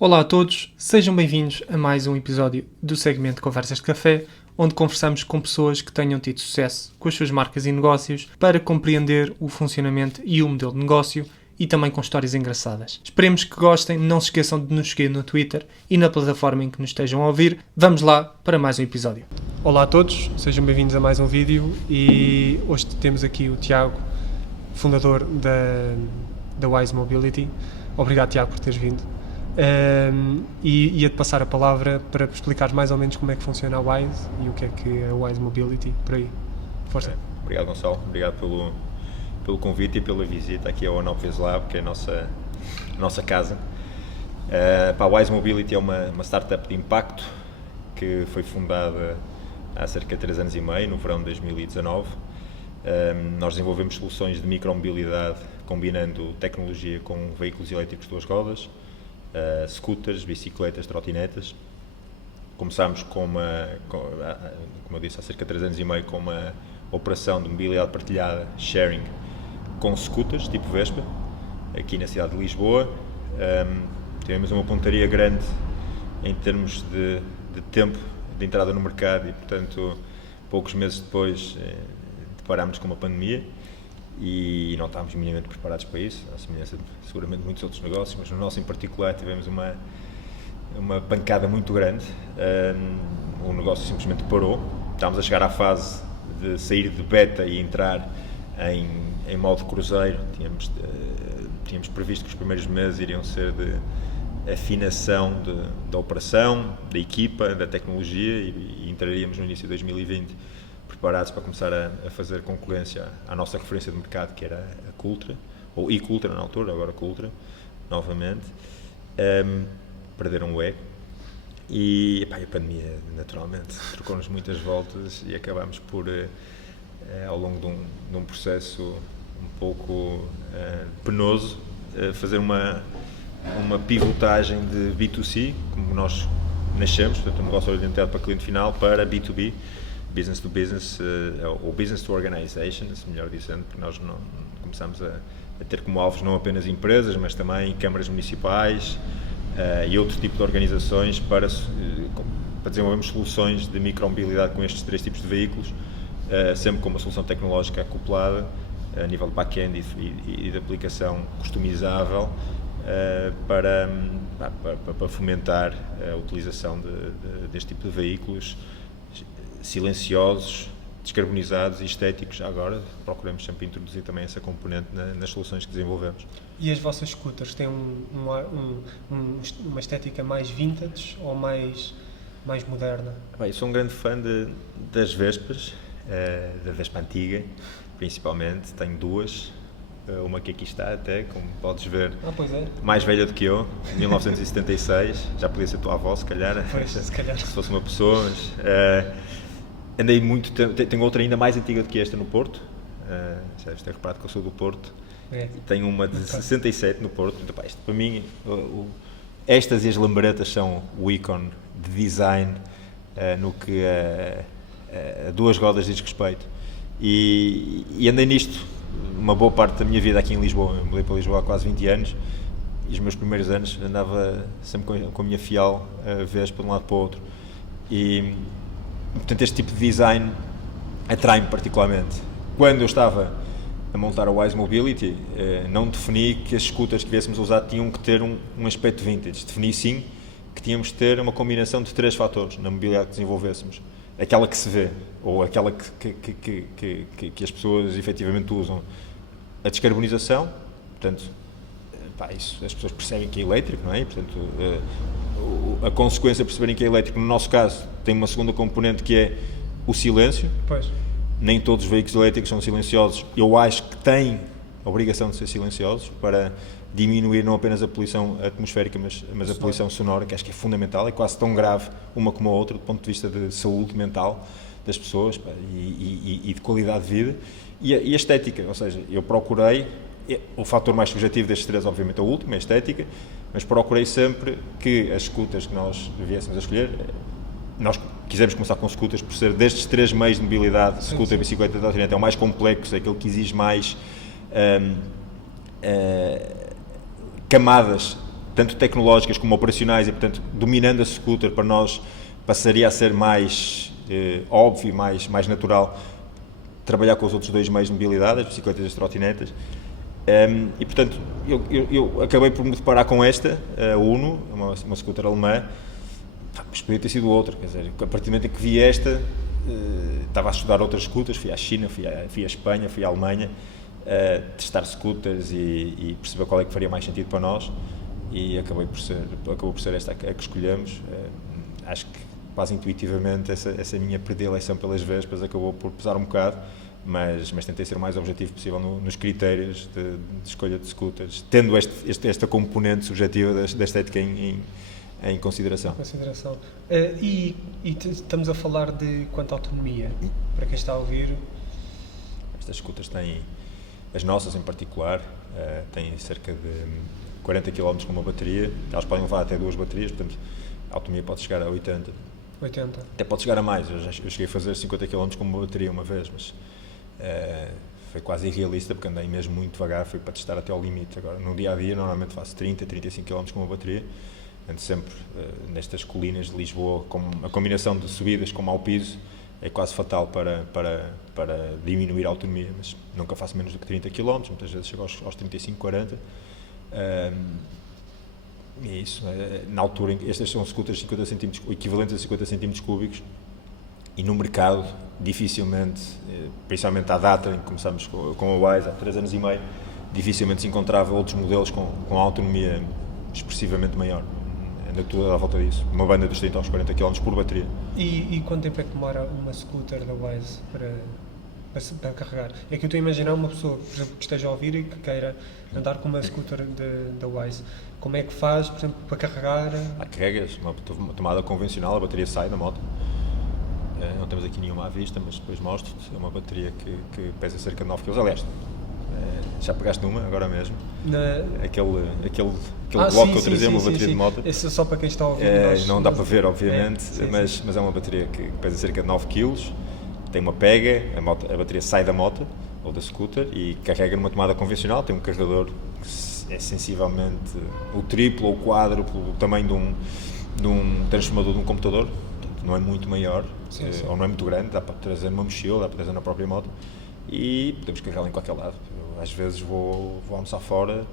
Olá a todos, sejam bem-vindos a mais um episódio do segmento Conversas de Café, onde conversamos com pessoas que tenham tido sucesso com as suas marcas e negócios para compreender o funcionamento e o modelo de negócio e também com histórias engraçadas. Esperemos que gostem, não se esqueçam de nos seguir no Twitter e na plataforma em que nos estejam a ouvir. Vamos lá para mais um episódio. Olá a todos, sejam bem-vindos a mais um vídeo e hoje temos aqui o Tiago, fundador da Wise Mobility. Obrigado, Tiago, por teres vindo. E ia-te passar a palavra para explicar mais ou menos como é que funciona a Wise e o que é a Wise Mobility, por aí. Força. Obrigado, Gonçalo. Obrigado pelo convite e pela visita aqui ao Onoffice Lab, que é a nossa casa. A Wise Mobility é uma startup de impacto que foi fundada há cerca de 3 anos e meio, no verão de 2019. Nós desenvolvemos soluções de micromobilidade combinando tecnologia com veículos elétricos de 2 rodas, scooters, bicicletas, trotinetas. Começámos como eu disse, há cerca de 3 anos e meio com uma operação de mobilidade partilhada, sharing, com scooters, tipo Vespa, aqui na cidade de Lisboa. Tivemos uma pontaria grande em termos de tempo de entrada no mercado e, portanto, poucos meses depois deparámos com uma pandemia e não estávamos minimamente preparados para isso, à semelhança de seguramente muitos outros negócios, mas no nosso em particular tivemos uma pancada muito grande. O negócio simplesmente parou. Estávamos a chegar à fase de sair de beta e entrar em modo cruzeiro. Tínhamos previsto que os primeiros meses iriam ser de afinação da operação, da equipa, da tecnologia e entraríamos no início de 2020 preparados para começar a fazer concorrência à nossa referência de mercado, que era a Cultra, ou e-Cultra na altura, agora Cultra, novamente. Perderam o E e a pandemia naturalmente trocou-nos muitas voltas e acabámos por, ao longo de um processo um pouco penoso, fazer uma pivotagem de B2C, como nós nascemos, portanto um negócio orientado para cliente final, para B2B, business to business, ou business to organization, melhor dizendo, porque nós começamos a ter como alvos não apenas empresas, mas também câmaras municipais e outro tipo de organizações para desenvolvermos soluções de micromobilidade com estes 3 tipos de veículos, sempre com uma solução tecnológica acoplada a nível de back-end e de aplicação customizável para fomentar a utilização deste tipo de veículos silenciosos, descarbonizados e estéticos. Agora procuramos sempre introduzir também essa componente nas soluções que desenvolvemos. E as vossas scooters têm uma estética mais vintage ou mais moderna? Eu sou um grande fã das Vespas, da Vespa antiga, principalmente. Tenho 2, uma que aqui está até, como podes ver, pois é. Mais velha do que eu, 1976, já podia ser tua avó, se calhar, pois, se calhar. Se fosse uma pessoa, mas andei muito tempo. Tenho outra ainda mais antiga do que esta no Porto, já deves ter reparado que eu sou do Porto. Tenho uma de 67 no Porto. Então, isto, para mim, estas e as lambaretas são o ícone de design no que a 2 rodas diz respeito. E andei nisto uma boa parte da minha vida aqui em Lisboa. Eu mudei para Lisboa há quase 20 anos e os meus primeiros anos andava sempre com a minha Fial Vespa de um lado para o outro. E, portanto, este tipo de design atrai-me particularmente. Quando eu estava a montar a Wise Mobility, não defini que as scooters que viéssemos a usar tinham que ter um aspecto vintage. Defini sim que tínhamos de ter uma combinação de 3 fatores na mobilidade que desenvolvêssemos. Aquela que se vê, ou aquela que as pessoas efetivamente usam. A descarbonização, portanto, isso as pessoas percebem que é elétrico, não é? Portanto, a consequência de perceberem que é elétrico, no nosso caso, tem uma segunda componente que é o silêncio. Pois. Nem todos os veículos elétricos são silenciosos. Eu acho que têm a obrigação de ser silenciosos para diminuir não apenas a poluição atmosférica, mas a poluição sonora, que acho que é fundamental, é quase tão grave uma como a outra, do ponto de vista de saúde mental das pessoas e de qualidade de vida. E a estética, ou seja, eu procurei, o fator mais subjetivo destes 3, obviamente, é o último, a estética, mas procurei sempre que as scooters que nós viéssemos a escolher, nós quisemos começar com scooters por ser destes 3 meios de mobilidade, scooter, bicicleta e trotinete, é o mais complexo, é aquele que exige mais camadas tanto tecnológicas como operacionais, e portanto dominando a scooter para nós passaria a ser mais óbvio, mais natural trabalhar com os outros dois meios de mobilidade, as bicicletas e as trotinetas. E portanto eu acabei por me deparar com esta, a Uno, uma scooter alemã, mas podia ter sido outra, quer dizer, a partir do momento em que vi esta, estava a estudar outras scooters, fui à China, fui à Espanha, fui à Alemanha, testar scooters e perceber qual é que faria mais sentido para nós, e acabou por ser esta a que escolhemos. Acho que quase intuitivamente essa minha predileção pelas Vespas acabou por pesar um bocado, mas tentei ser o mais objetivo possível nos critérios de escolha de scooters, tendo esta componente subjetiva da estética em consideração. E estamos a falar de quanto autonomia, para quem está a ouvir? Estas scooters têm, as nossas em particular, têm cerca de 40 km com uma bateria, elas podem levar até 2 baterias, portanto a autonomia pode chegar a 80. Até pode chegar a mais, eu cheguei a fazer 50 km com uma bateria uma vez, mas foi quase irrealista, porque andei mesmo muito devagar, foi para testar até ao limite. Agora, no dia a dia, normalmente faço 30, 35 km com uma bateria, ando sempre nestas colinas de Lisboa, com a combinação de subidas com mau piso é quase fatal para diminuir a autonomia, mas nunca faço menos do que 30 km, muitas vezes chego aos 35, 40. E é isso, na altura, estas são scooters 50 cm, equivalentes a 50 cm cúbicos, e no mercado dificilmente, principalmente à data em que começamos com a Wise há 3 anos e meio, dificilmente se encontrava outros modelos com autonomia expressivamente maior. Anda tudo à volta disso, uma banda dos 30 aos 40 km por bateria. E quanto tempo é que demora uma scooter da Wise para carregar? É que eu estou a imaginar uma pessoa, por exemplo, que esteja a ouvir e que queira andar com uma scooter da Wise. Como é que faz, por exemplo, para carregar? Carregas uma tomada convencional, a bateria sai da moto. Não temos aqui nenhuma à vista, mas depois mostro-te. É uma bateria que pesa cerca de 9 kg. Aliás, já pegaste numa, agora mesmo. Aquele bloco que eu trazia, uma bateria de moto. Esse é só para quem está a ouvir. Não dá para ver, obviamente, mas é uma bateria que pesa cerca de 9 kg. Tem uma pega, a bateria sai da moto ou da scooter e carrega numa tomada convencional. Tem um carregador que é sensivelmente o triplo ou o quádruplo do tamanho de um transformador de um computador. Portanto, não é muito maior, ou não é muito grande, dá para trazer numa mochila, dá para trazer na própria moto e podemos carregá-la em qualquer lado. Eu, às vezes vou almoçar fora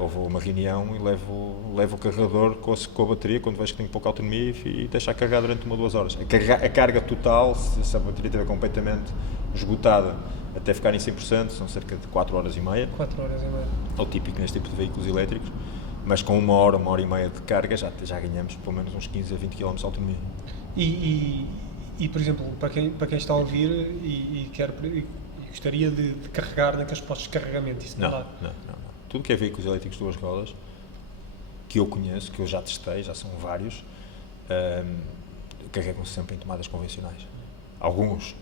ou vou a uma reunião e levo o carregador com a bateria quando vejo que tenho pouca autonomia e deixo a carregar durante 1 ou 2 horas. A carga total, se a bateria estiver completamente esgotada até ficar em 100%, são cerca de 4 horas e meia. 4 horas e meia. É o típico neste tipo de veículos elétricos, mas com 1 hora, 1 hora e meia de carga já ganhamos pelo menos uns 15 a 20 km de autonomia. E por exemplo, para quem está a ouvir e gostaria de carregar naqueles postos de carregamento, isso não dá? Não. Tudo que é veículos elétricos de 2 rodas, que eu conheço, que eu já testei, já são vários, carregam-se sempre em tomadas convencionais. Alguns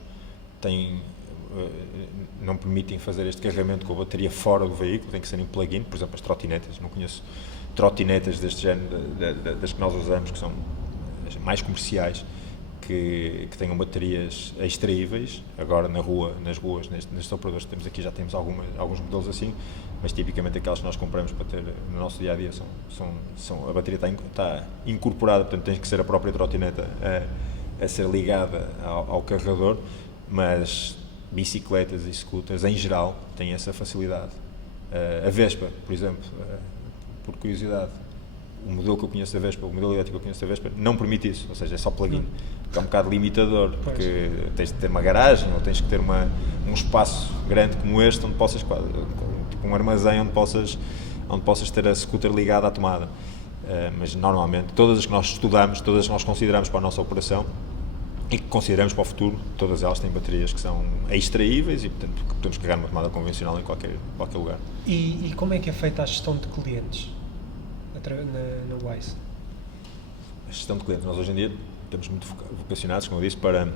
não permitem fazer este carregamento com a bateria fora do veículo, tem que ser em plug-in, por exemplo as trotinetas. Não conheço trotinetas deste género, das que nós usamos, que são as mais comerciais, que tenham baterias extraíveis. Agora nas ruas, nestes operadores que temos aqui, já temos alguns modelos assim, mas tipicamente aquelas que nós compramos para ter no nosso dia-a-dia a bateria está incorporada, portanto tem que ser a própria trotineta a ser ligada ao carregador, mas bicicletas e scooters em geral têm essa facilidade. A Vespa, por exemplo, por curiosidade, o modelo que eu conheço da Vespa, o modelo elétrico que eu conheço da Vespa, não permite isso, ou seja, é só plug-in. É um bocado limitador, porque tens de ter uma garagem ou tens que ter um espaço grande como este, onde possas, tipo um armazém onde possas ter a scooter ligada à tomada. Mas normalmente, todas as que nós estudamos, todas as que nós consideramos para a nossa operação e que consideramos para o futuro, todas elas têm baterias que são extraíveis e, portanto, que podemos carregar numa tomada convencional em qualquer lugar. E como é que é feita a gestão de clientes na Wise? A gestão de clientes, nós hoje em dia estamos muito vocacionados, como eu disse, para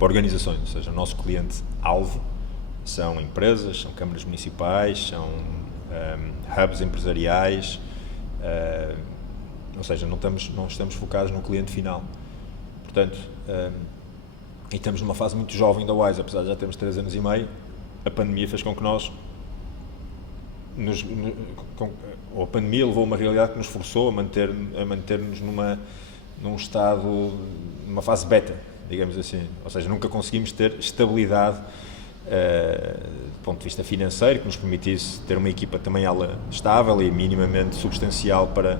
organizações, ou seja, o nosso cliente-alvo são empresas, são câmaras municipais, são hubs empresariais, ou seja, não estamos focados no cliente final. Portanto, e estamos numa fase muito jovem da Wise, apesar de já termos 3 anos e meio, a pandemia fez com que nós a pandemia levou a uma realidade que nos forçou a manter-nos num estado, numa fase beta, digamos assim. Ou seja, nunca conseguimos ter estabilidade do ponto de vista financeiro, que nos permitisse ter uma equipa também ela estável e minimamente substancial para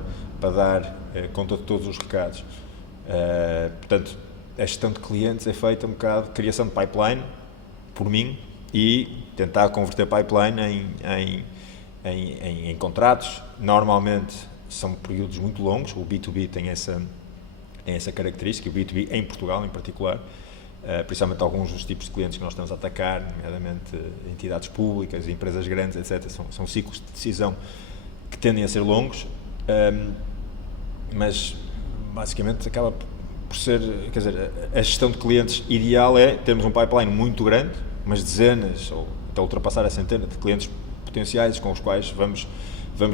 dar conta de todos os recados. Portanto, a gestão de clientes é feita um bocado de criação de pipeline, por mim, e tentar converter pipeline em contratos. Normalmente são períodos muito longos, o B2B tem essa característica, o B2B em Portugal em particular, principalmente alguns dos tipos de clientes que nós estamos a atacar, nomeadamente entidades públicas, empresas grandes, etc. São ciclos de decisão que tendem a ser longos, mas basicamente acaba por ser, quer dizer, a gestão de clientes ideal é termos um pipeline muito grande, umas dezenas ou até ultrapassar a centena de clientes potenciais com os quais vamos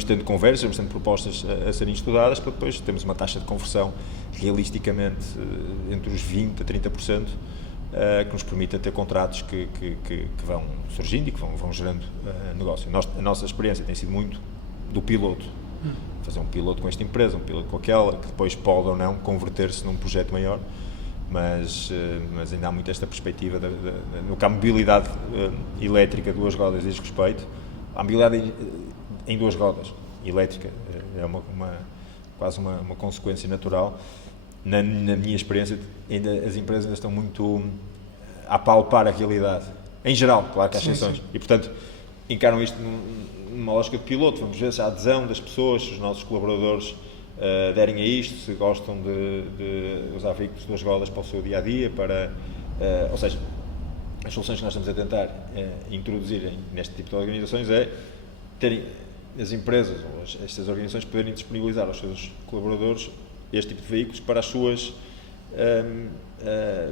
tendo conversas, vamos tendo propostas a serem estudadas, para depois termos uma taxa de conversão realisticamente entre os 20% a 30%, que nos permita ter contratos que vão surgindo e que vão gerando negócio. A nossa experiência tem sido muito do piloto. Fazer um piloto com esta empresa, um piloto com aquela, que depois pode ou não converter-se num projeto maior, mas ainda há muito esta perspectiva no que a mobilidade elétrica de duas rodas diz respeito. A mobilidade em duas rodas elétrica é quase uma consequência natural. Na minha experiência, as empresas ainda estão muito a palpar a realidade. Em geral, claro que há exceções. E, portanto, encaram isto numa lógica de piloto. Vamos ver se há adesão das pessoas, se os nossos colaboradores derem a isto, se gostam de usar veículos de duas rodas para o seu dia-a-dia, ou seja, as soluções que nós estamos a tentar introduzir neste tipo de organizações é terem as empresas ou estas organizações poderem disponibilizar aos seus colaboradores este tipo de veículos para as suas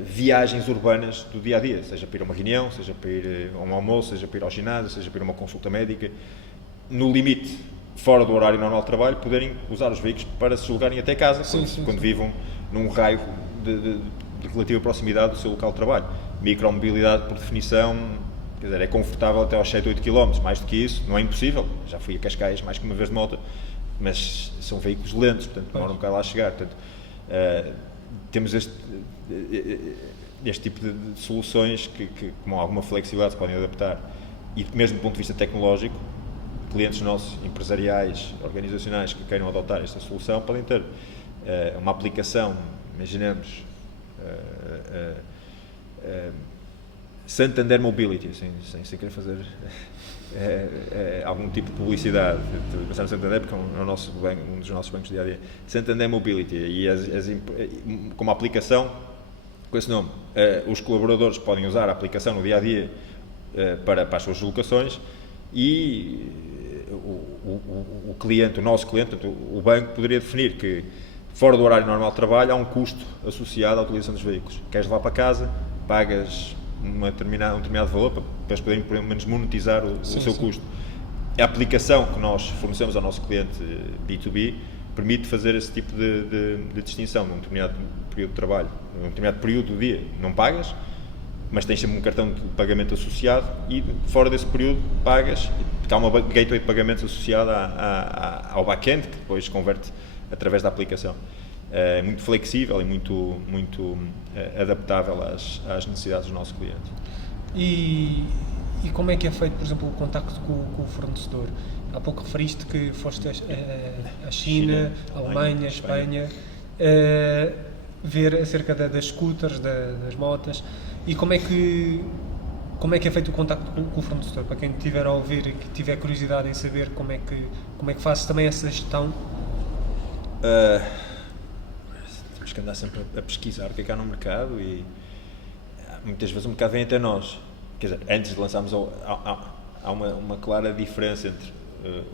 viagens urbanas do dia-a-dia, seja para ir a uma reunião, seja para ir a um almoço, seja para ir ao ginásio, seja para ir a uma consulta médica, no limite, fora do horário normal de trabalho, poderem usar os veículos para se deslocarem até casa, quando vivam num raio de relativa proximidade do seu local de trabalho. Micromobilidade, por definição, quer dizer, é confortável até aos 7, 8 km, mais do que isso não é impossível. Já fui a Cascais mais que uma vez de moto, mas são veículos lentos, portanto demoram um bocado lá a chegar. Portanto, temos este tipo de soluções que com alguma flexibilidade se podem adaptar, e mesmo do ponto de vista tecnológico, clientes nossos, empresariais, organizacionais que queiram adotar esta solução, podem ter uma aplicação, imaginemos, Santander Mobility, sem querer fazer algum tipo de publicidade. Pensar no Santander porque é um dos nossos bancos de dia-a-dia. Santander Mobility, e como aplicação, com esse nome, os colaboradores podem usar a aplicação no dia-a-dia para as suas deslocações, e o cliente, o nosso cliente, portanto, o banco poderia definir que fora do horário normal de trabalho há um custo associado à utilização dos veículos. Queres levar para casa, pagas um determinado valor para eles poderem pelo menos monetizar o seu custo. A aplicação que nós fornecemos ao nosso cliente B2B permite fazer esse tipo de distinção. Num determinado período de trabalho, num determinado período do dia não pagas, mas tens sempre um cartão de pagamento associado, e fora desse período pagas, porque há uma gateway de pagamentos associada ao back-end, que depois converte através da aplicação. É muito flexível e muito adaptável às necessidades dos nossos clientes. E como é que é feito, por exemplo, o contacto com o fornecedor? Há pouco referiste que foste a China, a Alemanha, Espanha, ver acerca das scooters, das motas, e como é que é feito o contacto com o fornecedor? Para quem estiver a ouvir e que tiver curiosidade em saber como é que fazes também essa gestão? Temos que andar sempre a pesquisar o que é que há no mercado, e muitas vezes o mercado vem até nós. Quer dizer, antes de lançarmos, há uma clara diferença entre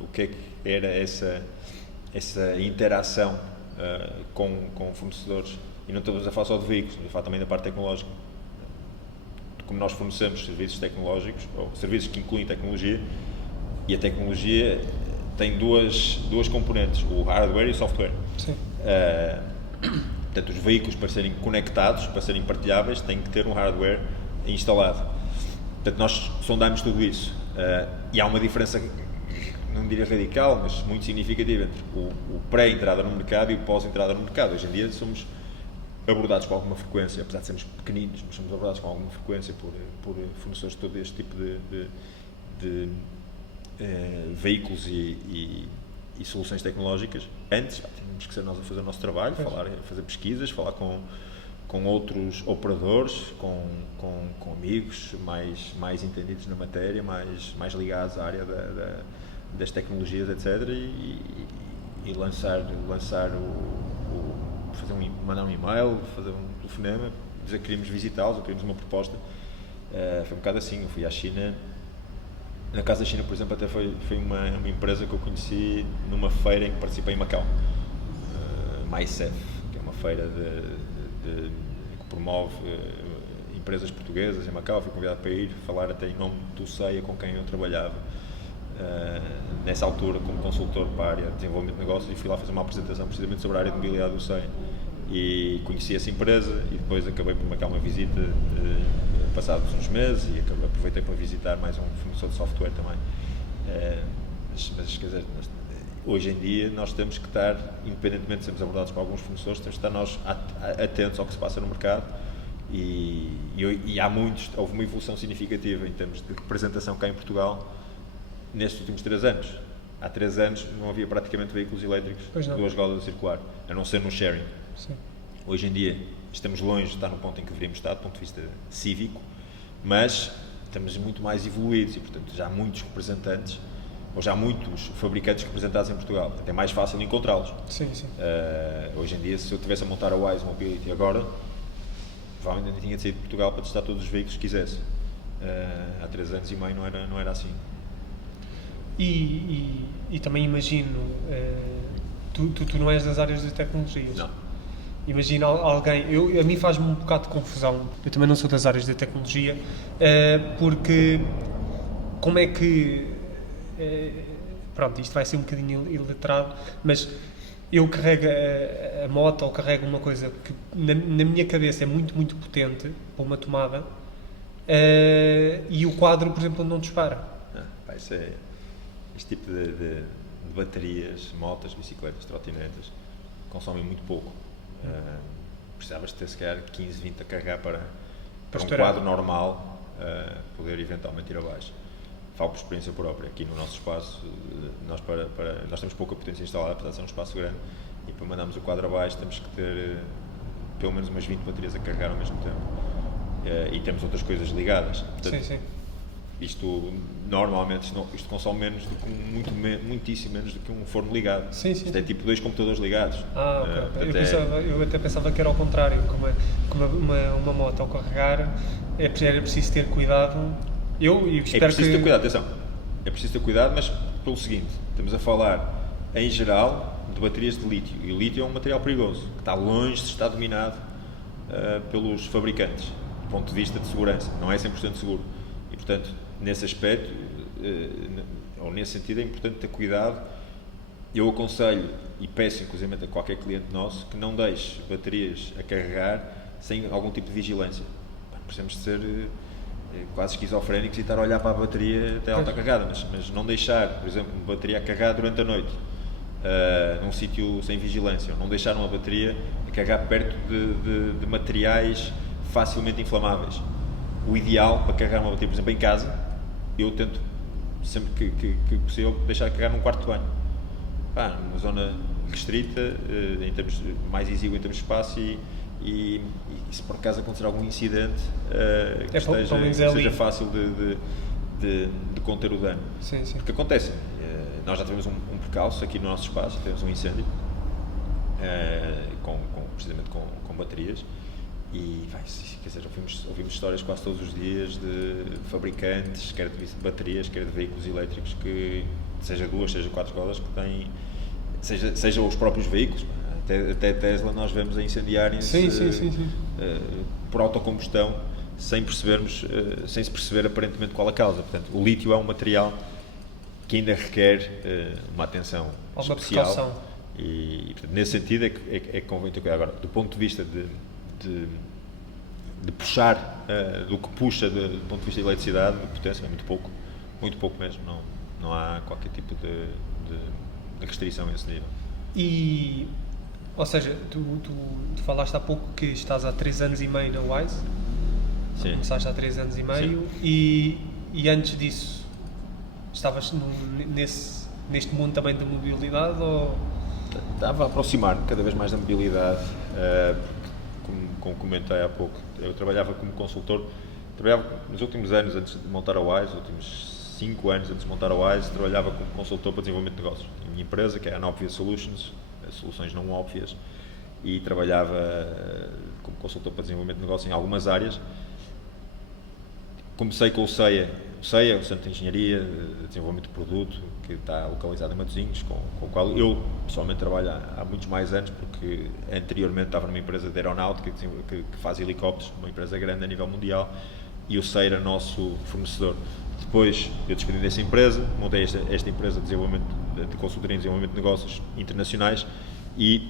o que é que era essa interação com fornecedores, e não estamos a falar só de veículos, estamos a falar também da parte tecnológica. Como nós fornecemos serviços tecnológicos, ou serviços que incluem tecnologia, e a tecnologia tem duas componentes, o hardware e o software. Sim. Portanto, os veículos, para serem conectados, para serem partilháveis, têm que ter um hardware instalado. Portanto, nós sondamos tudo isso, e há uma diferença não diria radical, mas muito significativa entre o pré-entrada no mercado e o pós-entrada no mercado. Hoje em dia somos abordados com alguma frequência, apesar de sermos pequeninos, mas somos abordados com alguma frequência por fornecedores de todo este tipo de veículos e soluções tecnológicas. Antes tínhamos que ser nós a fazer o nosso trabalho, fazer pesquisas, falar com outros operadores, com amigos mais entendidos na matéria, mais ligados à área das tecnologias, etc. E mandar um e-mail, fazer um telefonema, dizer que queríamos visitá-los ou queríamos uma proposta. Foi um bocado assim. Eu fui à China. Na Casa da China, por exemplo, até foi uma empresa que eu conheci numa feira em que participei em Macau, MyCef, que é uma feira que promove empresas portuguesas em Macau. Fui convidado para ir falar até em nome do CEIA, com quem eu trabalhava nessa altura como consultor para a área de desenvolvimento de negócios, e fui lá fazer uma apresentação precisamente sobre a área de mobilidade do CEIA, e conheci essa empresa, e depois acabei por marcar uma visita passados uns meses, e aproveitei para visitar mais um fornecedor de software também. Mas quer dizer, hoje em dia nós temos que estar, independentemente de sermos abordados por alguns fornecedores, temos que estar nós atentos ao que se passa no mercado, e houve uma evolução significativa em termos de representação cá em Portugal nestes últimos 3 anos. Há 3 anos não havia praticamente veículos elétricos de 2 rodas a circular, a não ser no sharing. Sim. Hoje em dia estamos longe de estar no ponto em que deveríamos estar, do ponto de vista cívico, mas estamos muito mais evoluídos e, portanto, já há muitos representantes, ou já há muitos fabricantes representados em Portugal. É mais fácil encontrá-los. Sim, sim. Hoje em dia, se eu tivesse a montar a Wise Mobility agora, provavelmente ainda tinha de sair de Portugal para testar todos os veículos que quisesse. Há 3 anos e meio não era assim. E também imagino, tu não és das áreas de tecnologias. Não. Imagina alguém, a mim faz-me um bocado de confusão, eu também não sou das áreas de tecnologia, porque como é que, pronto, isto vai ser um bocadinho iletrado, mas eu carrego a moto ou carrego uma coisa que na minha cabeça é muito, muito potente para uma tomada, e o quadro, por exemplo, não dispara. Este tipo de baterias, motas, bicicletas, trotinetas, consomem muito pouco. Precisavas ter, se calhar, 15, 20 a carregar para um quadro normal poder eventualmente ir abaixo. Falo por experiência própria. Aqui no nosso espaço, nós temos pouca potência instalada, apesar de ser um espaço grande, e para mandarmos o quadro abaixo temos que ter pelo menos umas 20 baterias a carregar ao mesmo tempo. E temos outras coisas ligadas. Portanto, sim. Isto normalmente isto consome menos do que muitíssimo menos do que um forno ligado. Sim. Isto é tipo 2 computadores ligados. Ok. Eu até pensava que era ao contrário, como uma moto ao carregar era preciso ter cuidado. Eu espero é preciso ter cuidado, atenção. É preciso ter cuidado, mas pelo seguinte, estamos a falar em geral de baterias de lítio, e o lítio é um material perigoso, que está longe de estar dominado pelos fabricantes, do ponto de vista de segurança, não é 100% seguro. E, portanto, nesse aspecto, ou nesse sentido, é importante ter cuidado. Eu aconselho e peço, inclusive, a qualquer cliente nosso que não deixe baterias a carregar sem algum tipo de vigilância. Precisamos de ser quase esquizofrénicos e estar a olhar para a bateria até ela estar carregada, mas não deixar, por exemplo, uma bateria a carregar durante a noite, num sítio sem vigilância, ou não deixar uma bateria a carregar perto de materiais facilmente inflamáveis. O ideal para carregar uma bateria, por exemplo, em casa, eu tento, sempre que possível, deixar carregar num quarto de banho. Numa zona restrita, mais exígua em termos de espaço, e se por acaso acontecer algum incidente, que seja fácil de conter o dano. Sim. Porque acontece, nós já tivemos um percalço aqui no nosso espaço, tivemos um incêndio, precisamente com baterias, e quer dizer, ouvimos histórias quase todos os dias de fabricantes, quer de baterias, quer de veículos elétricos, que seja 2, seja 4 rodas, que têm, seja os próprios veículos, até Tesla nós vemos a incendiarem-se por autocombustão, sem se perceber aparentemente qual a causa. Portanto, o lítio é um material que ainda requer uma atenção especial. Precaução. E portanto, nesse sentido é que convém ter cuidado. Agora, do ponto de vista de puxar, do que puxa do ponto de vista de eletricidade, de potência, é muito pouco mesmo. Não há qualquer tipo de restrição a esse nível. E, ou seja, tu falaste há pouco que estás há 3 anos e meio na Wise. Sim. Começaste há 3 anos e meio. E antes disso, estavas neste mundo também da mobilidade? Ou... Estava a aproximar-me cada vez mais da mobilidade, como comentei há pouco. Eu trabalhava como consultor, nos últimos anos antes de montar a Wise, nos últimos 5 anos antes de montar a Wise, trabalhava como consultor para desenvolvimento de negócios. A minha empresa, que é a Unobvious Solutions, soluções não óbvias, e trabalhava como consultor para desenvolvimento de negócios em algumas áreas. Comecei com o CEIA, o Centro de Engenharia, Desenvolvimento de Produto, que está localizado em Matosinhos, com o qual eu pessoalmente trabalho há muitos mais anos, porque anteriormente estava numa empresa de aeronáutica que faz helicópteros, uma empresa grande a nível mundial, e o CEIA era nosso fornecedor. Depois eu despedi dessa empresa, montei esta empresa de desenvolvimento de consultoria em desenvolvimento de negócios internacionais e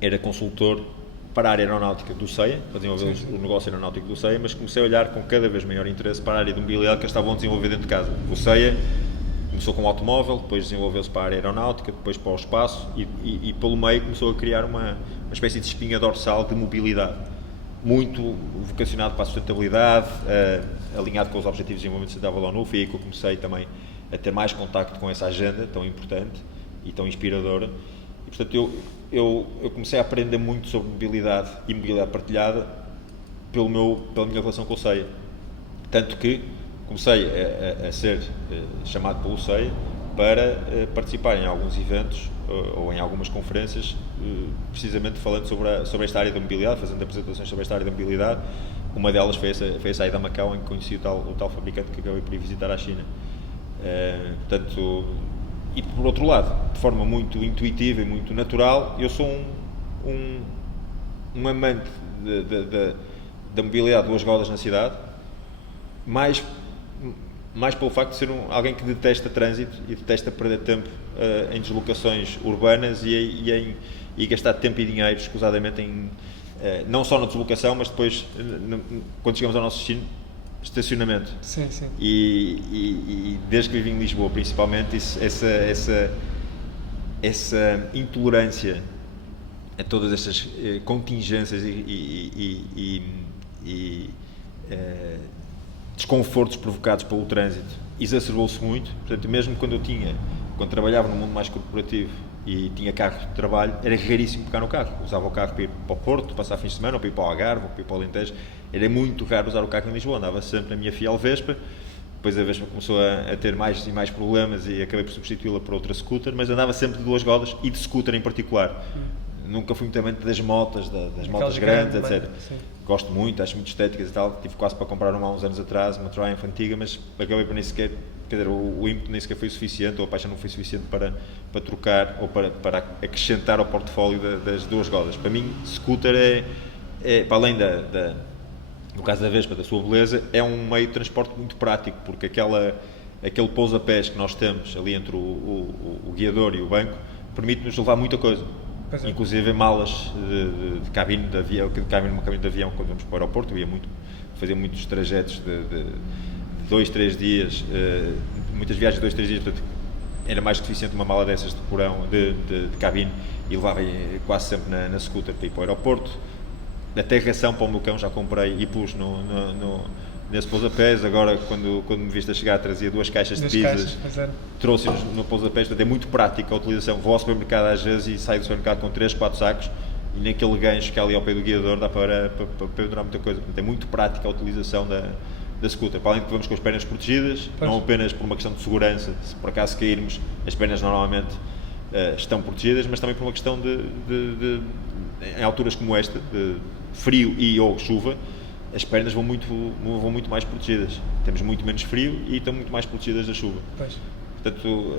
era consultor para a área aeronáutica do CEIA, para desenvolver o negócio aeronáutico do CEIA, mas comecei a olhar com cada vez maior interesse para a área de mobilidade que eles estavam a desenvolver dentro de casa. O CEIA começou com o automóvel, depois desenvolveu-se para a área aeronáutica, depois para o espaço e pelo meio começou a criar uma espécie de espinha dorsal de mobilidade, muito vocacionado para a sustentabilidade, alinhado com os Objetivos de Desenvolvimento Sustentável da ONU. Foi aí que eu comecei também a ter mais contacto com essa agenda tão importante e tão inspiradora. E, portanto, eu comecei a aprender muito sobre mobilidade e mobilidade partilhada pela minha relação com o CEIA. Tanto que comecei a ser chamado pelo CEIA para participar em alguns eventos ou em algumas conferências, precisamente falando sobre esta área da mobilidade, fazendo apresentações sobre esta área da mobilidade. Uma delas foi essa aí da Macau, em que conheci o tal fabricante que acabei por ir visitar à China. Portanto, e por outro lado, de forma muito intuitiva e muito natural, eu sou um amante da mobilidade de duas rodas na cidade, mais pelo facto de ser alguém que detesta trânsito e detesta perder tempo em deslocações urbanas e gastar tempo e dinheiro escusadamente não só na deslocação, mas depois, quando chegamos ao nosso destino, estacionamento. Sim. E desde que vivi em Lisboa, principalmente, essa intolerância a todas estas contingências e desconfortos provocados pelo trânsito exacerbou-se muito. Portanto, mesmo quando trabalhava no mundo mais corporativo e tinha carro de trabalho, era raríssimo pegar no carro. Usava o carro para ir para o Porto, passar fins de semana, ou para ir para o Algarve, ou para ir para o Alentejo. Era muito raro usar o carro em Lisboa. Andava sempre na minha fiel Vespa. Depois a Vespa começou a ter mais e mais problemas e acabei por substituí-la por outra scooter, mas andava sempre de duas rodas e de scooter em particular. Nunca fui muito amante das motas, das motas grandes, etc. Gosto muito, acho muito estéticas e tal. Tive quase para comprar uma há uns anos atrás, uma Triumph antiga, mas acabei por nem sequer, quer dizer, o ímpeto nem sequer foi suficiente, ou a paixão não foi suficiente para trocar ou para acrescentar ao portfólio das duas rodas. Para mim, scooter para além no caso da Vespa, da sua beleza, é um meio de transporte muito prático, porque aquele pouso-a-pés que nós temos ali entre o guiador e o banco permite-nos levar muita coisa. Inclusive malas de cabine de avião, uma cabine de avião quando vamos para o aeroporto. Eu fazia muitos trajetos de 2-3 dias, muitas viagens de 2-3 dias, portanto era mais que suficiente uma mala dessas de porão, de cabine, e levava quase sempre na scooter para ir para o aeroporto. Até ração para o meu cão já comprei e pus nesse pouso-a-pés. Agora, quando me viste a chegar, trazia 2 caixas de pizzas, trouxe-nos no pouso-a-pés. Portanto, é muito prática a utilização. Vou ao supermercado às vezes e saio do supermercado com 3-4 sacos, e naquele gancho que é ali ao pé do guiador dá para pendurar muita coisa. Portanto, é muito prática a utilização da scooter. Para além de que vamos com as pernas protegidas, não apenas por uma questão de segurança, se por acaso cairmos, as pernas normalmente estão protegidas, mas também por uma questão em alturas como esta, de frio ou chuva, as pernas vão muito mais protegidas. Temos muito menos frio e estão muito mais protegidas da chuva. Pois. Portanto,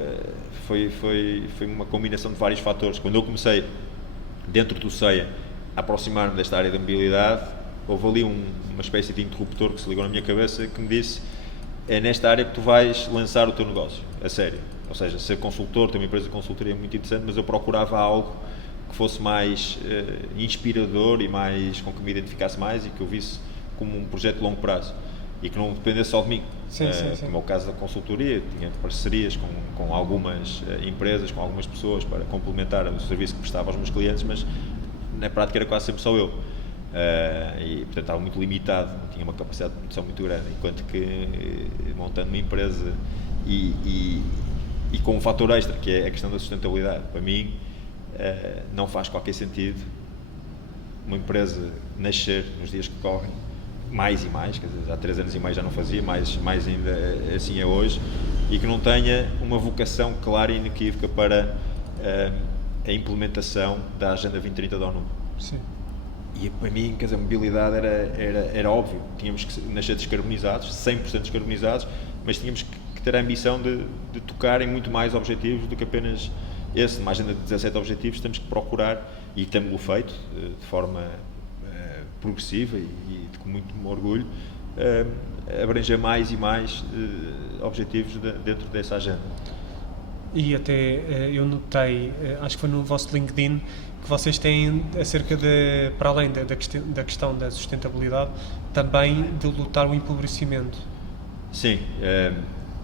foi uma combinação de vários fatores. Quando eu comecei, dentro do CEIA, a aproximar-me desta área da mobilidade, houve ali uma espécie de interruptor que se ligou na minha cabeça, que me disse: é nesta área que tu vais lançar o teu negócio, a sério. Ou seja, ser consultor, ter uma empresa de consultoria é muito interessante, mas eu procurava algo que fosse mais inspirador e com que me identificasse mais e que eu visse como um projeto de longo prazo e que não dependesse só de mim. como é o caso da consultoria, tinha parcerias com algumas empresas, com algumas pessoas para complementar o serviço que prestava aos meus clientes, mas na prática era quase sempre só eu. E portanto estava muito limitado, não tinha uma capacidade de produção muito grande, enquanto que montando uma empresa e com um fator extra, que é a questão da sustentabilidade, para mim não faz qualquer sentido uma empresa nascer nos dias que correm, mais e mais, quer dizer, há 3 anos e meio já não fazia, mais ainda assim é hoje, e que não tenha uma vocação clara e inequívoca para a implementação da Agenda 2030 da ONU. Sim. E para mim, quer dizer, a mobilidade era óbvio, tínhamos que nascer descarbonizados, 100% descarbonizados, mas tínhamos que ter a ambição de tocar em muito mais objetivos do que apenas esse. Numa agenda de 17 objetivos temos que procurar, e temos-lo feito de forma progressiva e com muito orgulho, abranger mais e mais objetivos dentro dessa agenda. E até eu notei, acho que foi no vosso LinkedIn, que vocês têm acerca de, para além da questão da sustentabilidade, também de lutar o empobrecimento. Sim,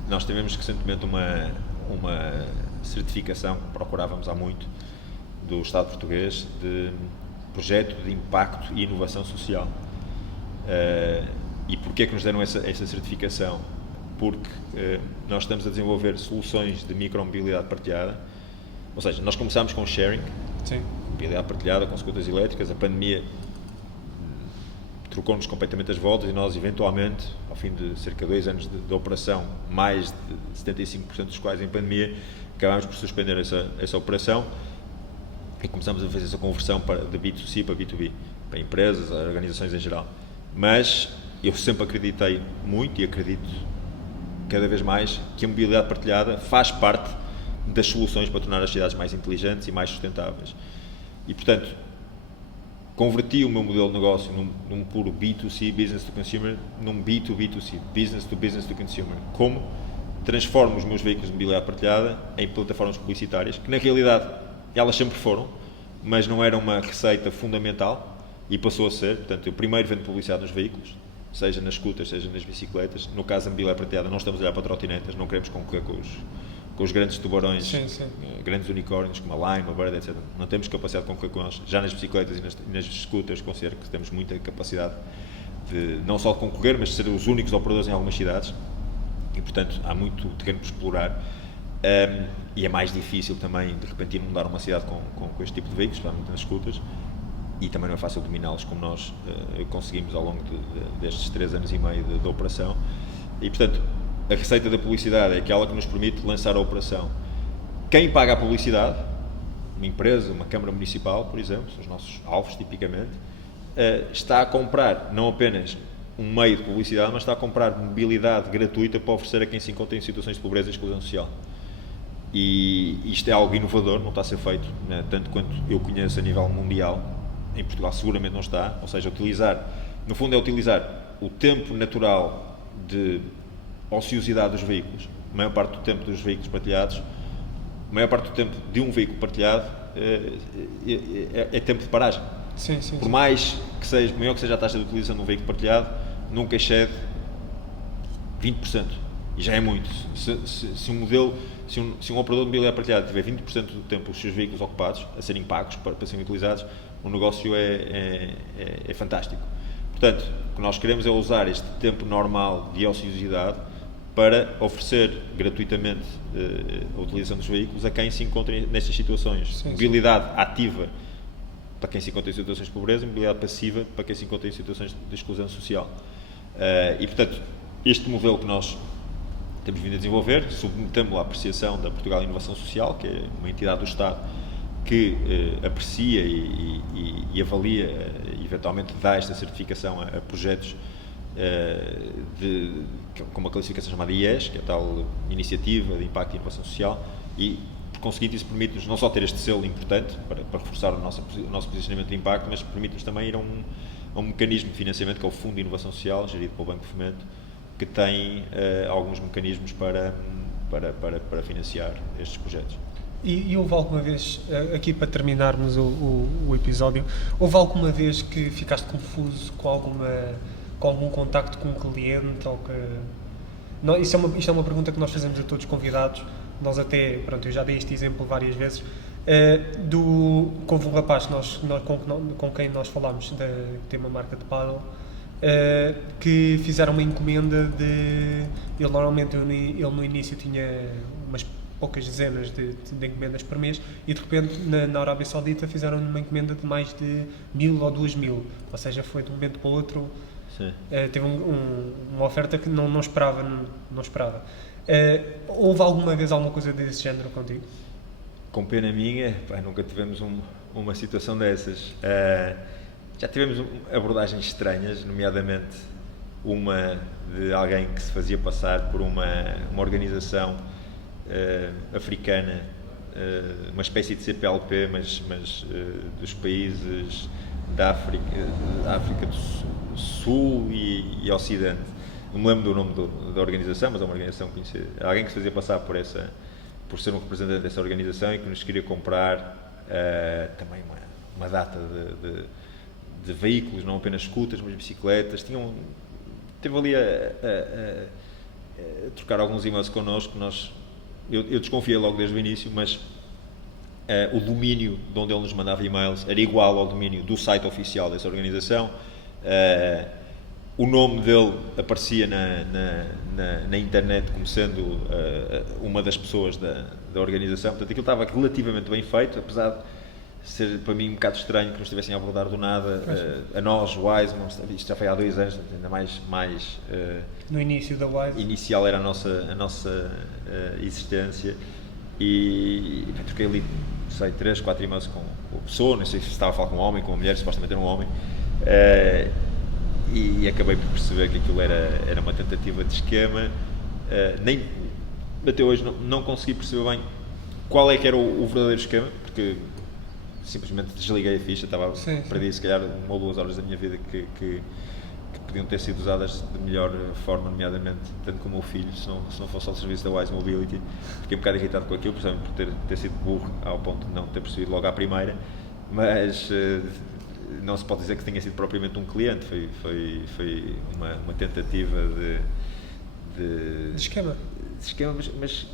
nós tivemos recentemente uma certificação que procurávamos há muito do Estado português de projeto de impacto e inovação social. E porquê que nos deram essa certificação? Porque nós estamos a desenvolver soluções de micromobilidade partilhada, ou seja, nós começámos com sharing, Sim. mobilidade partilhada com scooters elétricas, a pandemia trocou-nos completamente as voltas e nós eventualmente, ao fim de cerca de 2 anos de operação, mais de 75% dos quais em pandemia, acabámos por suspender essa operação e começamos a fazer essa conversão de B2C para B2B, para empresas, organizações em geral. Mas eu sempre acreditei muito e acredito cada vez mais que a mobilidade partilhada faz parte das soluções para tornar as cidades mais inteligentes e mais sustentáveis. E, portanto, converti o meu modelo de negócio num puro B2C, Business to Consumer, num B2B2C, Business to Consumer. Como transformo os meus veículos de mobilidade partilhada em plataformas publicitárias, que na realidade elas sempre foram, mas não era uma receita fundamental e passou a ser. Portanto, eu primeiro vendo publicidade nos veículos, seja nas scooters, seja nas bicicletas. No caso da mobilidade partilhada, não estamos a olhar para trotinetas, não queremos concorrer com os grandes tubarões, sim. Grandes unicórnios como a Lime, a Bird, etc. Não temos capacidade de concorrer com eles. Já nas bicicletas e nas scooters considero que temos muita capacidade de não só de concorrer, mas de ser os únicos operadores em algumas cidades. E, portanto, há muito terreno por explorar. E é mais difícil também, de repente, inundar uma cidade com este tipo de veículos, especialmente nas scooters. E também não é fácil dominá-los como nós conseguimos ao longo destes 3 anos e meio de operação. E, portanto, a receita da publicidade é aquela que nos permite lançar a operação. Quem paga a publicidade, uma empresa, uma Câmara Municipal, por exemplo, são os nossos alvos, tipicamente, está a comprar não apenas um meio de publicidade, mas está a comprar mobilidade gratuita para oferecer a quem se encontra em situações de pobreza e exclusão social. E isto é algo inovador, não está a ser feito, né, tanto quanto eu conheço a nível mundial. Em Portugal seguramente não está, ou seja, no fundo é utilizar o tempo natural de ociosidade dos veículos, a maior parte do tempo dos veículos partilhados, a maior parte do tempo de um veículo partilhado é tempo de paragem. Sim. Por mais que seja, maior que seja a taxa de utilização de um veículo partilhado, nunca excede 20%, e já é muito. Se um operador de mobilidade partilhada tiver 20% do tempo os seus veículos ocupados, a serem pagos para serem utilizados, o negócio é fantástico. Portanto, o que nós queremos é usar este tempo normal de ociosidade para oferecer gratuitamente a utilização dos veículos a quem se encontra nestas situações. Sim. Mobilidade ativa para quem se encontra em situações de pobreza, mobilidade passiva para quem se encontra em situações de exclusão social. E, portanto, este modelo que nós temos vindo a desenvolver, submetemos-lo à apreciação da Portugal Inovação Social, que é uma entidade do Estado que aprecia e avalia, eventualmente dá esta certificação a projetos com uma classificação chamada IES, que é a tal Iniciativa de Impacto e Inovação Social, e por conseguinte isso permite-nos não só ter este selo importante para reforçar o nosso posicionamento de impacto, mas permite-nos também ir a um mecanismo de financiamento que é o Fundo de Inovação Social, gerido pelo Banco de Fomento, que tem alguns mecanismos para financiar estes projetos. E houve alguma vez, aqui para terminarmos o episódio, houve alguma vez que ficaste confuso com algum contacto com um cliente ou que Isto é uma pergunta que nós fazemos a todos os convidados. Nós até, pronto, eu já dei este exemplo várias vezes. Houve um rapaz com quem nós falámos, que tem uma marca de paddle, que fizeram uma encomenda ele normalmente ele no início tinha umas poucas dezenas de encomendas por mês e de repente na Arábia Saudita fizeram uma encomenda de mais de 1000 ou 2000, ou seja, foi de um momento para o outro. Teve uma oferta que não esperava. Houve alguma vez alguma coisa desse género contigo? Com pena minha, nunca tivemos uma situação dessas. Já tivemos abordagens estranhas, nomeadamente uma de alguém que se fazia passar por uma organização africana, uma espécie de CPLP, mas dos países da África do Sul e Ocidente. Não me lembro do nome da organização, mas é uma organização conhecida. Alguém que se fazia passar por ser um representante dessa organização e que nos queria comprar também uma data de veículos, não apenas scooters, mas bicicletas. Teve ali a trocar alguns e-mails connosco. Eu desconfiei logo desde o início, mas o domínio de onde ele nos mandava e-mails era igual ao domínio do site oficial dessa organização. O nome dele aparecia na internet como sendo uma das pessoas da organização. Portanto, aquilo estava relativamente bem feito, apesar de ser para mim um bocado estranho que nos estivessem a abordar do nada. A nós, Wiseman, isto já foi há 2 anos, ainda mais no início da Wiseman. Inicial era a nossa existência e troquei ali, 3, 4 e-mails com a pessoa, não sei se estava a falar com um homem, com uma mulher, supostamente era um homem. E acabei por perceber que aquilo era uma tentativa de esquema. Nem até hoje não consegui perceber bem qual é que era o verdadeiro esquema, porque simplesmente desliguei a ficha, perdi se calhar 1 ou 2 horas da minha vida que podiam ter sido usadas de melhor forma, nomeadamente tanto como o meu filho, se não fosse ao serviço da Wise Mobility. Fiquei um bocado irritado com aquilo, precisamente por ter sido burro ao ponto de não ter percebido logo à primeira, mas não se pode dizer que tenha sido propriamente um cliente, foi uma tentativa de esquema. Mas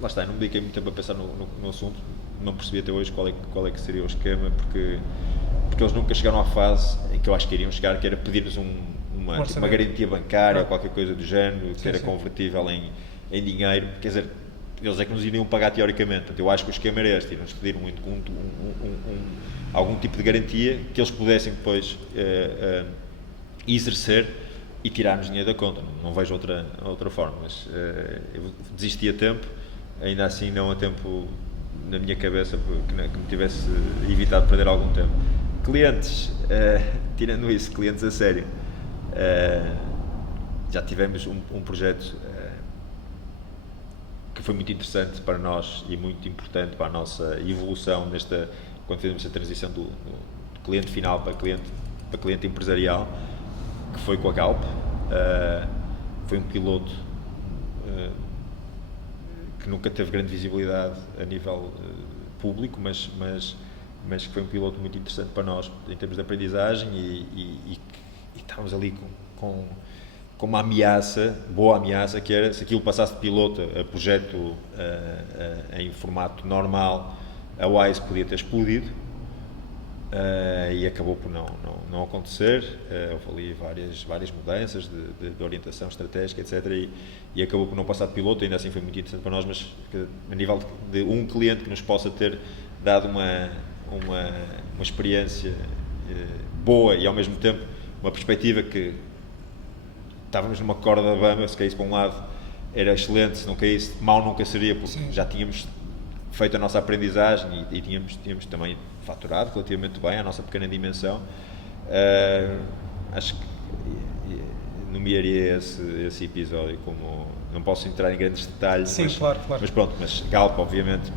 lá está, não me dediquei muito tempo a pensar no assunto, não percebi até hoje qual é que seria o esquema, porque eles nunca chegaram à fase em que eu acho que iriam chegar, que era pedir-nos uma garantia bancária ou qualquer coisa do género, que era convertível em dinheiro. Quer dizer, eles é que nos iriam pagar teoricamente. Portanto, eu acho que o esquema era este, iriam-nos pedir algum tipo de garantia que eles pudessem depois exercer e tirar-nos dinheiro da conta. Não vejo outra forma, mas eu desisti a tempo, ainda assim não a tempo na minha cabeça que me tivesse evitado perder algum tempo. Clientes, tirando isso, clientes a sério, já tivemos um projeto que foi muito interessante para nós e muito importante para a nossa evolução quando fizemos a transição do cliente final para cliente empresarial, que foi com a Galp. Foi um piloto que nunca teve grande visibilidade a nível público, mas que foi um piloto muito interessante para nós em termos de aprendizagem e estávamos ali com uma boa ameaça, que era, se aquilo passasse de piloto a projeto em formato normal, a Wise podia ter explodido, e acabou por não acontecer. Houve ali várias mudanças de orientação estratégica, etc. E acabou por não passar de piloto. Ainda assim foi muito interessante para nós, mas a nível de um cliente que nos possa ter dado uma experiência boa e ao mesmo tempo uma perspectiva que estávamos numa corda bamba, se caísse para um lado era excelente, se não caísse mal nunca seria, porque já tínhamos feito a nossa aprendizagem e tínhamos também faturado relativamente bem a nossa pequena dimensão. Acho que nomearia esse episódio como, não posso entrar em grandes detalhes. Sim, claro. Mas Galp, obviamente,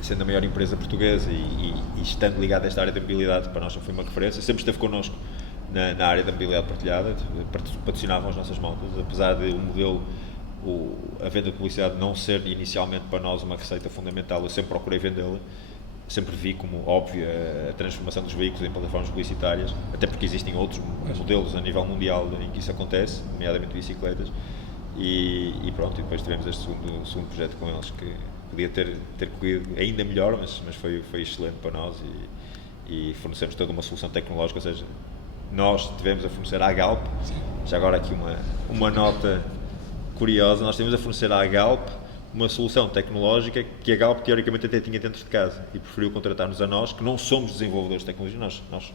sendo a maior empresa portuguesa e estando ligada a esta área da mobilidade, para nós não foi uma referência, sempre esteve connosco na área da mobilidade partilhada, patrocinavam as nossas motas, apesar de o modelo, a venda de publicidade não ser inicialmente para nós uma receita fundamental. Eu sempre procurei vendê-la, sempre vi como óbvio a transformação dos veículos em plataformas publicitárias, até porque existem outros modelos a nível mundial em que isso acontece, nomeadamente bicicletas, e pronto, e depois tivemos este segundo projeto com eles que podia ter corrido ainda melhor, mas foi excelente para nós e fornecemos toda uma solução tecnológica, ou seja, nós tivemos a fornecer à Galp, já agora aqui uma nota curiosa, nós tivemos a fornecer à Galp uma solução tecnológica que a Galp teoricamente até tinha dentro de casa e preferiu contratar-nos a nós, que não somos desenvolvedores de tecnologia, nós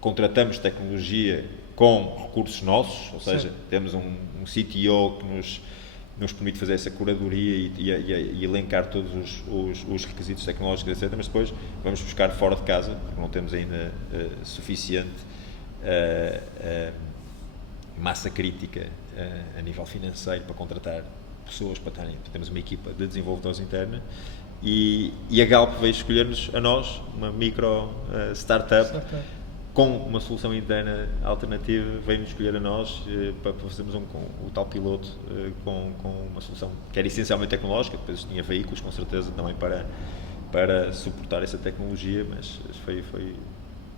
contratamos tecnologia com recursos nossos, ou seja, temos um CTO que nos permite fazer essa curadoria e elencar todos os requisitos tecnológicos, etc. Mas depois vamos buscar fora de casa, porque não temos ainda suficiente massa crítica a nível financeiro para contratar pessoas, temos uma equipa de desenvolvedores interna e a Galp veio escolher-nos a nós, uma micro startup com uma solução interna alternativa, veio-nos escolher a nós para fazermos o tal piloto com uma solução que era essencialmente tecnológica, depois tinha veículos com certeza também para suportar essa tecnologia, mas foi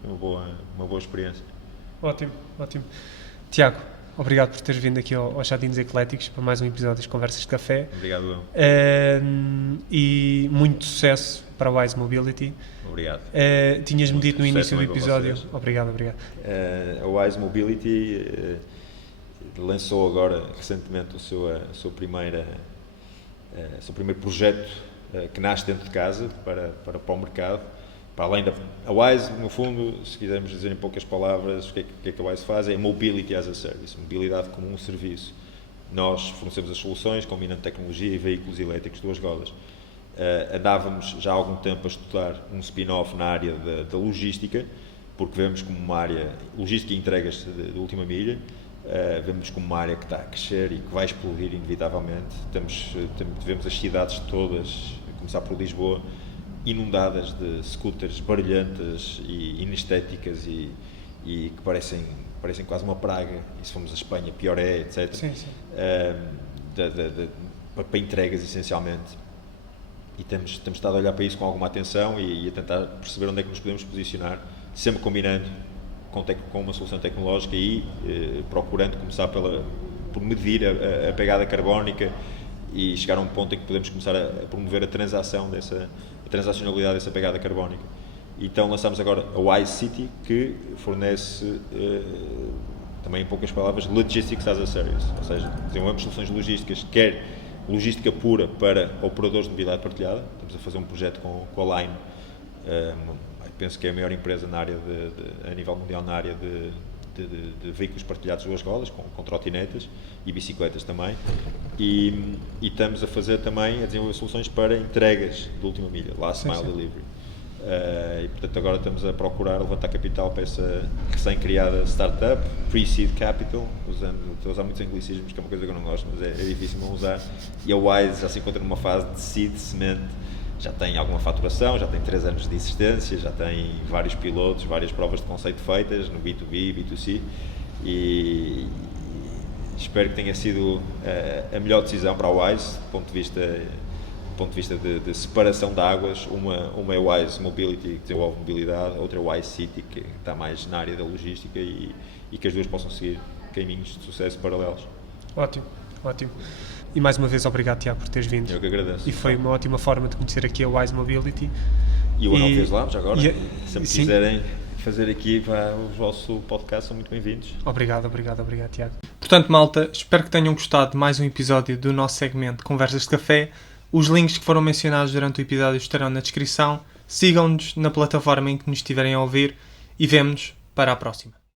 uma boa experiência. Ótimo. Tiago, obrigado por teres vindo aqui aos Jardins Ecléticos para mais um episódio das Conversas de Café. Obrigado. E muito sucesso para a Wise Mobility. Obrigado. Tinhas-me dito no início do episódio. Obrigado. A Wise Mobility lançou agora recentemente o seu primeiro projeto que nasce dentro de casa para o mercado. Para além a Wise, no fundo, se quisermos dizer em poucas palavras, o que é que a Wise faz é Mobility as a Service, mobilidade como um serviço. Nós fornecemos as soluções, combinando tecnologia e veículos elétricos de duas rodas. Andávamos já há algum tempo a estudar um spin-off na área da logística, porque vemos como uma área, logística e entregas de última milha, vemos como uma área que está a crescer e que vai explodir inevitavelmente. Vemos as cidades todas, a começar por Lisboa, inundadas de scooters barulhentas e inestéticas e que parecem quase uma praga, e se formos a Espanha pior é, etc. Sim. Para entregas essencialmente, e temos estado a olhar para isso com alguma atenção e a tentar perceber onde é que nos podemos posicionar, sempre combinando com uma solução tecnológica e procurando começar por medir a pegada carbónica e chegar a um ponto em que podemos começar a promover a transacionalidade dessa pegada carbónica. Então lançamos agora a Wise City, que fornece, também em poucas palavras, Logistics as a Service, ou seja, desenvolvemos soluções logísticas, quer logística pura para operadores de mobilidade partilhada. Estamos a fazer um projeto com a Lime, penso que é a maior empresa na área a nível mundial na área de veículos partilhados de duas rodas, com trotinetas e bicicletas também, e estamos a desenvolver soluções para entregas de última milha, Last Mile Delivery. E portanto agora estamos a procurar levantar capital para essa recém-criada startup, Pre-Seed Capital, estou a usar muitos anglicismos, que é uma coisa que eu não gosto, mas é difícil não usar, e a Wise já se encontra numa fase de seed, semente, já tem alguma faturação, já tem 3 anos de existência, já tem vários pilotos, várias provas de conceito feitas no B2B, B2C, e espero que tenha sido a melhor decisão para a Wise, do ponto de vista de separação de águas. Uma é Wise Mobility, que desenvolve mobilidade, outra é Wise City, que está mais na área da logística, e que as duas possam seguir caminhos de sucesso paralelos. Ótimo. E mais uma vez, obrigado, Tiago, por teres vindo. Eu que agradeço. E foi uma ótima forma de conhecer aqui a Wise Mobility. E o One Office Labs, agora, se me quiserem fazer aqui para o vosso podcast, são muito bem-vindos. Obrigado, Tiago. Portanto, malta, espero que tenham gostado de mais um episódio do nosso segmento Conversas de Café. Os links que foram mencionados durante o episódio estarão na descrição. Sigam-nos na plataforma em que nos estiverem a ouvir e vemo-nos para a próxima.